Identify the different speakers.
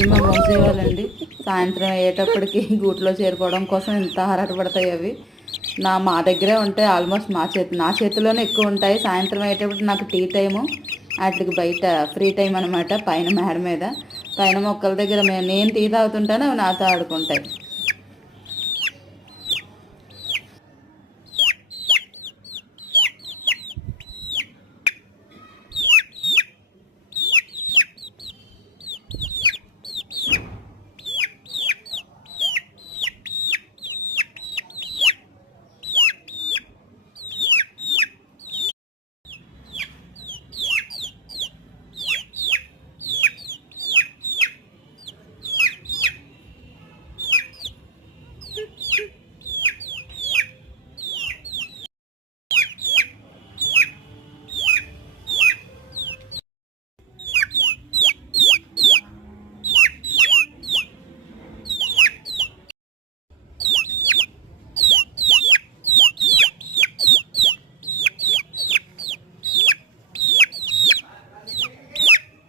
Speaker 1: Cinema మా వంశీ వాళ్ళండి సాయంత్రం అయ్యేటప్పటికి గూట్లో చేరుకోవడం కోసం ఇంత ఆరాటపడతాయి అవి? నా మా దగ్గరే ఉంటాయి ఆల్మోస్ట్ మా చేతి నా చేతిలోనే ఎక్కువ ఉంటాయి. సాయంత్రం అయ్యేటప్పుడు నాకు టీ టైము వాటికి బయట ఫ్రీ టైం అనమాట పైన మేడ మీద. పైన మొక్కల దగ్గర నేను టీ తాగుతుంటాను అవి నాతో ఆడుకుంటాయి.